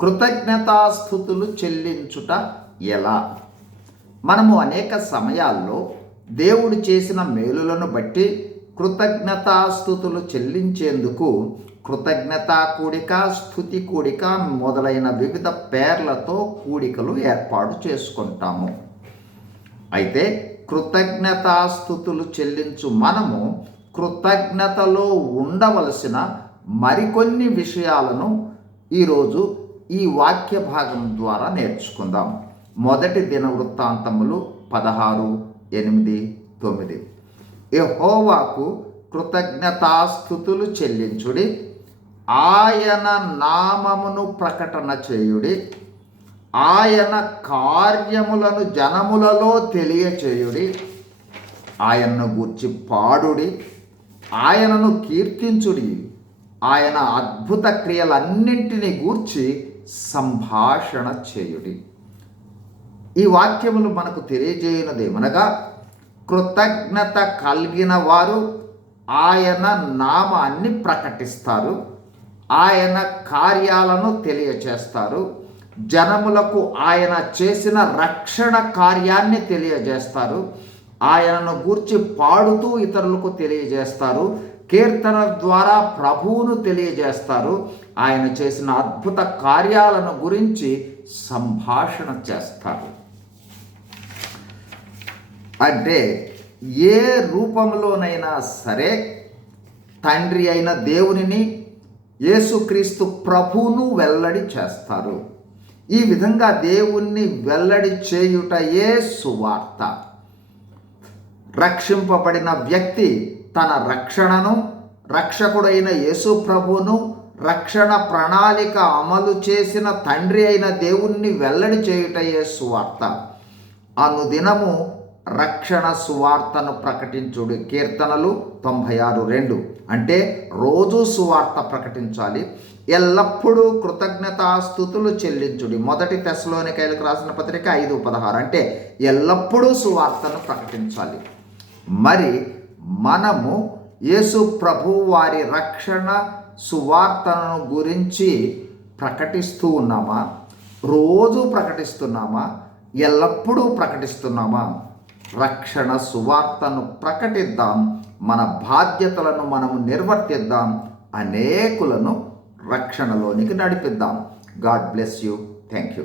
కృతజ్ఞతాస్థుతులు చెల్లించుట ఎలా? మనము అనేక సమయాల్లో దేవుడు చేసిన మేలులను బట్టి కృతజ్ఞతాస్థుతులు చెల్లించేందుకు కృతజ్ఞతా కూడిక, స్తుతి కూడిక మొదలైన వివిధ పేర్లతో కూడికలు ఏర్పాటు చేసుకుంటాము. అయితే కృతజ్ఞతాస్థుతులు చెల్లించు మనము కృతజ్ఞతలో ఉండవలసిన మరికొన్ని విషయాలను ఈరోజు ఈ వాక్య భాగం ద్వారా నేర్చుకుందాం. మొదటి దినవృత్తాంతములు 16:8-9. యెహోవాకు కృతజ్ఞతాస్థుతులు చెల్లించుడి, ఆయన నామమును ప్రకటన చేయుడి, ఆయన కార్యములను జనములలో తెలియచేయుడి, ఆయనను గూర్చి పాడుడి, ఆయనను కీర్తించుడి, ఆయన అద్భుత క్రియలన్నింటినీ గూర్చి సంభాషణ చేయుడి. ఈ వాక్యములు మనకు తెలియజేయనదేమనగా, కృతజ్ఞత కలిగిన వారు ఆయన నామాన్ని ప్రకటిస్తారు, ఆయన కార్యాలను తెలియచేస్తారు, జనములకు ఆయన చేసిన రక్షణ కార్యాన్ని తెలియజేస్తారు, ఆయనను గూర్చి పాడుతూ ఇతరులకు తెలియజేస్తారు, కీర్తన ద్వారా ప్రభువును తెలియజేస్తారు, ఆయన చేసిన అద్భుత కార్యాలను గురించి సంభాషణ చేస్తారు. అంటే ఏ రూపంలోనైనా సరే తండ్రి అయిన దేవునిని, యేసుక్రీస్తు ప్రభువును వెల్లడి చేస్తారు. ఈ విధంగా దేవుణ్ణి వెల్లడి చేయుటయే సువార్త. రక్షింపబడిన వ్యక్తి తన రక్షణను, రక్షకుడైన యేసు ప్రభువును, రక్షణ ప్రణాళిక అమలు చేసిన తండ్రి అయిన దేవుణ్ణి వెల్లడి చేయుటయే సువార్త. అనుదినము రక్షణ సువార్తను ప్రకటించుడి. కీర్తనలు 96:2. అంటే రోజు సువార్త ప్రకటించాలి. ఎల్లప్పుడూ కృతజ్ఞతాస్థుతులు చెల్లించుడి. మొదటి తెస్సలోనికైలకు రాసిన పత్రిక 5:16. అంటే ఎల్లప్పుడూ సువార్తను ప్రకటించాలి. మరి మనము యేసు ప్రభు వారి రక్షణ సువార్తను గురించి ప్రకటిస్తూ ఉన్నామా? రోజు ప్రకటిస్తున్నామా? ఎల్లప్పుడూ ప్రకటిస్తున్నామా? రక్షణ సువార్తను ప్రకటిద్దాం, మన బాధ్యతలను మనము నిర్వర్తిద్దాం, అనేకులను రక్షణలోనికి నడిపిద్దాం. God bless you. Thank you.